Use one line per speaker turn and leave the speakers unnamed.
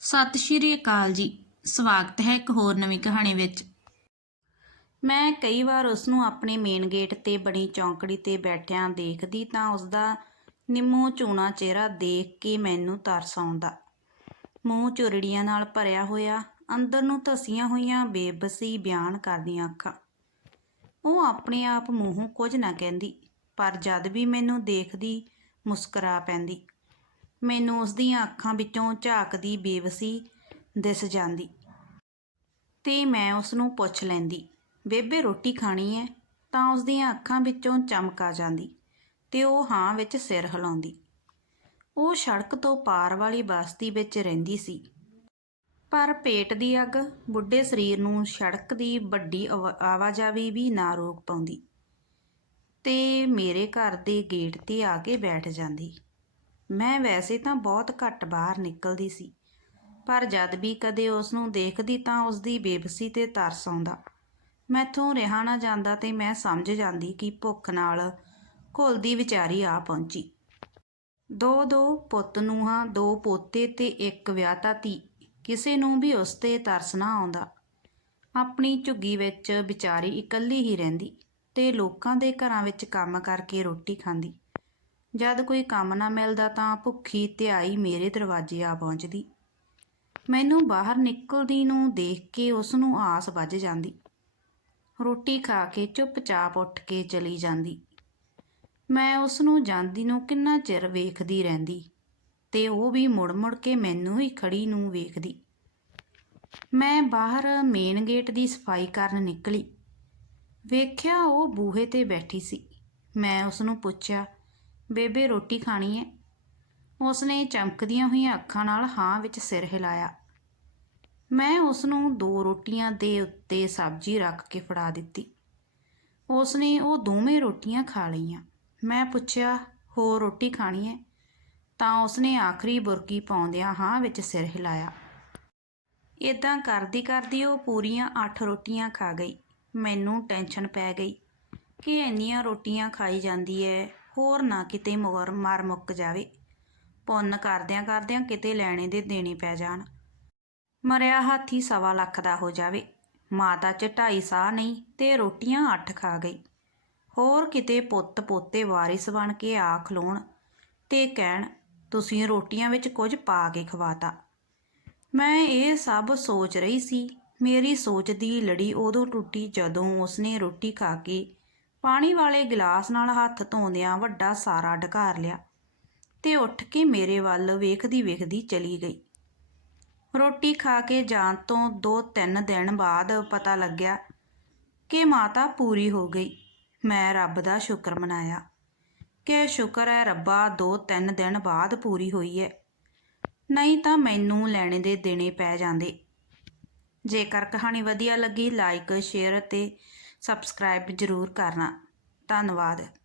ਸਤਿ ਸ਼੍ਰੀ ਅਕਾਲ ਜੀ। ਸਵਾਗਤ ਹੈ ਇੱਕ ਹੋਰ ਨਵੀਂ ਕਹਾਣੀ ਵਿੱਚ। ਮੈਂ ਕਈ ਵਾਰ ਉਸ ਨੂੰ ਆਪਣੇ ਮੇਨ ਗੇਟ ਤੇ ਬਣੀ ਚੌਂਕੜੀ ਤੇ ਬੈਠਿਆਂ ਦੇਖਦੀ ਤਾਂ ਉਸ ਦਾ ਨਿੰਮੋ ਚੂਣਾ ਚਿਹਰਾ ਦੇਖ ਕੇ ਮੈਨੂੰ ਤਰਸ ਆਉਂਦਾ। ਮੂੰਹ ਚੁਰੜੀਆਂ ਨਾਲ ਭਰਿਆ ਹੋਇਆ, ਅੰਦਰ ਨੂੰ ਧਸੀਆਂ ਹੋਈਆਂ ਬੇਬਸੀ ਬਿਆਨ ਕਰਦੀਆਂ ਅੱਖਾਂ। ਉਹ ਆਪਣੇ ਆਪ ਮੂੰਹੋਂ ਕੁਝ ਨਾ ਕਹਿੰਦੀ, ਪਰ ਜਦ ਵੀ ਮੈਨੂੰ ਦੇਖਦੀ ਮੁਸਕਰਾ ਪੈਂਦੀ। ਮੈਨੂੰ ਉਸ ਦੀਆਂ ਅੱਖਾਂ ਵਿੱਚੋਂ ਝਾਕਦੀ ਬੇਵਸੀ ਦਿਸ ਜਾਂਦੀ। ਤੇ ਮੈਂ ਉਸ ਨੂੰ ਪੁੱਛ ਲੈਂਦੀ, ਬੇਬੇ, ਰੋਟੀ ਖਾਣੀ ਹੈ ਤਾਂ ਉਸ ਦੀਆਂ ਅੱਖਾਂ ਵਿੱਚੋਂ ਚਮਕ ਆ ਜਾਂਦੀ ਤੇ ਉਹ ਹਾਂ ਵਿੱਚ ਸਿਰ ਹਿਲਾਉਂਦੀ। ਉਹ ਸੜਕ ਤੋਂ ਪਾਰ ਵਾਲੀ ਬਸਤੀ ਵਿੱਚ ਰਹਿੰਦੀ ਸੀ। ਪਰ ਪੇਟ ਦੀ ਅੱਗ ਬੁੱਢੇ ਸਰੀਰ ਨੂੰ ਸੜਕ ਦੀ ਵੱਡੀ ਆਵਾ- ਆਵਾਜਾਵੀ ਵੀ ਨਾ ਰੋਕ ਪਾਉਂਦੀ ਤੇ ਮੇਰੇ ਘਰ ਦੇ ਗੇਟ ਤੇ ਆ ਕੇ ਬੈਠ ਜਾਂਦੀ। ਮੈਂ ਵੈਸੇ ਤਾਂ ਬਹੁਤ ਘੱਟ ਬਾਹਰ ਨਿਕਲਦੀ ਸੀ, ਪਰ ਜਦ ਵੀ ਕਦੇ ਉਸ ਨੂੰ ਦੇਖਦੀ ਤਾਂ ਉਸ ਦੀ ਬੇਬਸੀ ਤੇ ਤਰਸ ਆਉਂਦਾ। ਮੈਥੋਂ ਰਿਹਾ ਨਾ ਜਾਂਦਾ ਤੇ ਮੈਂ ਸਮਝ ਜਾਂਦੀ ਕਿ ਭੁੱਖ ਨਾਲ ਘੁਲਦੀ ਵਿਚਾਰੀ ਆ ਪਹੁੰਚੀ। ਦੋ ਦੋ ਪੁੱਤ ਨੂੰਹਾਂ, ਦੋ ਪੋਤੇ ਤੇ ਇੱਕ ਵਿਆਹਤਾ ਧੀ, ਕਿਸੇ ਨੂੰ ਵੀ ਉਸ ਤੇ ਤਰਸ ਨਾ ਆਉਂਦਾ। ਆਪਣੀ ਝੁੱਗੀ ਵਿੱਚ ਵਿਚਾਰੀ ਇਕੱਲੀ ਹੀ ਰਹਿੰਦੀ ਤੇ ਲੋਕਾਂ ਦੇ ਘਰਾਂ ਵਿੱਚ ਕੰਮ ਕਰਕੇ ਰੋਟੀ ਖਾਂਦੀ। ਜਦ ਕੋਈ ਕੰਮ ਨਾ ਮਿਲਦਾ ਤਾਂ ਭੁੱਖੀ ਧਿਆਈ ਮੇਰੇ ਦਰਵਾਜ਼ੇ ਆ ਪਹੁੰਚਦੀ। ਮੈਨੂੰ ਬਾਹਰ ਨਿਕਲਦੀ ਨੂੰ ਦੇਖ ਕੇ ਉਸ ਨੂੰ ਆਸ ਵੱਜ ਜਾਂਦੀ। ਰੋਟੀ ਖਾ ਕੇ ਚੁੱਪਚਾਪ ਉੱਠ ਕੇ ਚਲੀ ਜਾਂਦੀ। ਮੈਂ ਉਸ ਨੂੰ ਜਾਂਦੀ ਨੂੰ ਕਿੰਨਾ ਚਿਰ ਵੇਖਦੀ ਰਹਿੰਦੀ ਤੇ ਉਹ ਵੀ ਮੁੜ-ਮੁੜ ਕੇ ਮੈਨੂੰ ਹੀ ਖੜੀ ਨੂੰ ਵੇਖਦੀ। ਮੈਂ ਬਾਹਰ ਮੇਨ ਗੇਟ ਦੀ ਸਫ਼ਾਈ ਕਰਨ ਨਿਕਲੀ। ਵੇਖਿਆ ਉਹ ਬੂਹੇ ਤੇ ਬੈਠੀ ਸੀ। ਮੈਂ ਉਸ ਨੂੰ ਪੁੱਛਿਆ ਬੇਬੇ ਰੋਟੀ ਖਾਣੀ ਹੈ ਉਸਨੇ ਚਮਕਦੀਆਂ ਹੋਈਆਂ ਅੱਖਾਂ ਨਾਲ ਹਾਂ ਵਿੱਚ ਸਿਰ ਹਿਲਾਇਆ। ਮੈਂ ਉਸ ਨੂੰ ਦੋ ਰੋਟੀਆਂ ਦੇ ਉੱਤੇ ਸਬਜ਼ੀ ਰੱਖ ਕੇ ਫੜਾ ਦਿੱਤੀ। ਉਸਨੇ ਉਹ ਦੋਵੇਂ ਰੋਟੀਆਂ ਖਾ ਲਈਆਂ। ਮੈਂ ਪੁੱਛਿਆ, ਹੋਰ ਰੋਟੀ ਖਾਣੀ ਹੈ ਤਾਂ ਉਸਨੇ ਆਖਰੀ ਬੁਰਕੀ ਪਾਉਂਦਿਆਂ ਹਾਂ ਵਿੱਚ ਸਿਰ ਹਿਲਾਇਆ। ਇਦਾਂ ਕਰਦੀ ਕਰਦੀ ਉਹ ਪੂਰੀਆਂ 8 ਰੋਟੀਆਂ ਖਾ ਗਈ। ਮੈਨੂੰ ਟੈਨਸ਼ਨ ਪੈ ਗਈ ਕਿ ਇੰਨੀਆਂ ਰੋਟੀਆਂ ਖਾਈ ਜਾਂਦੀ ਹੈ ਹੋਰ ਨਾ ਕਿਤੇ ਮੋਰ ਮਾਰ ਮੁੱਕ ਜਾਵੇ। ਪੁੰਨ ਕਰਦਿਆਂ ਕਰਦਿਆਂ ਕਿਤੇ ਲੈਣੇ ਦੇ ਦੇਣੇ ਪੈ ਜਾਣ। ਮਰਿਆ ਹਾਥੀ ਸਵਾ ਲੱਖ ਦਾ ਹੋ ਜਾਵੇ। ਮਾਤਾ ਚ ਢਾਈ ਸਾਹ ਨਹੀਂ ਤੇ ਰੋਟੀਆਂ ਅੱਠ ਖਾ ਗਈ। ਹੋਰ ਕਿਤੇ ਪੁੱਤ ਪੋਤੇ ਵਾਰਿਸ ਬਣ ਕੇ ਆ ਖਲੋਣ ਤੇ ਕਹਿਣ, ਤੁਸੀਂ ਰੋਟੀਆਂ ਵਿੱਚ ਕੁਝ ਪਾ ਕੇ ਖਵਾਤਾ। ਮੈਂ ਇਹ ਸਭ ਸੋਚ ਰਹੀ ਸੀ। ਮੇਰੀ ਸੋਚ ਦੀ ਲੜੀ ਉਦੋਂ ਟੁੱਟੀ ਜਦੋਂ ਉਸਨੇ ਰੋਟੀ ਖਾ ਕੇ ਪਾਣੀ ਵਾਲੇ ਗਲਾਸ ਨਾਲ ਹੱਥ ਧੋਂਦਿਆਂ ਵੱਡਾ ਸਾਰਾ ਢਕਾਰ ਲਿਆ ਤੇ ਉੱਠ ਕੇ ਮੇਰੇ ਵੱਲ ਵੇਖਦੀ ਵੇਖਦੀ ਚਲੀ ਗਈ। ਰੋਟੀ ਖਾ ਕੇ ਜਾਣ ਤੋਂ 2-3 ਦਿਨ ਬਾਅਦ ਪਤਾ ਲੱਗਿਆ ਕਿ ਮਾਤਾ ਪੂਰੀ ਹੋ ਗਈ। ਮੈਂ ਰੱਬ ਦਾ ਸ਼ੁਕਰ ਮਨਾਇਆ ਕਿ ਸ਼ੁਕਰ ਹੈ ਰੱਬਾ 2-3 ਦਿਨ ਬਾਅਦ ਪੂਰੀ ਹੋਈ ਹੈ। ਨਹੀਂ ਤਾਂ ਮੈਨੂੰ ਲੈਣੇ ਦੇ ਦੇਣੇ ਪੈ ਜਾਂਦੇ। ਜੇਕਰ ਕਹਾਣੀ ਵਧੀਆ ਲੱਗੀ ਲਾਈਕ ਸ਼ੇਅਰ ਅਤੇ ਸਬਸਕ੍ਰਾਈਬ ਜ਼ਰੂਰ ਕਰਨਾ। ਧੰਨਵਾਦ।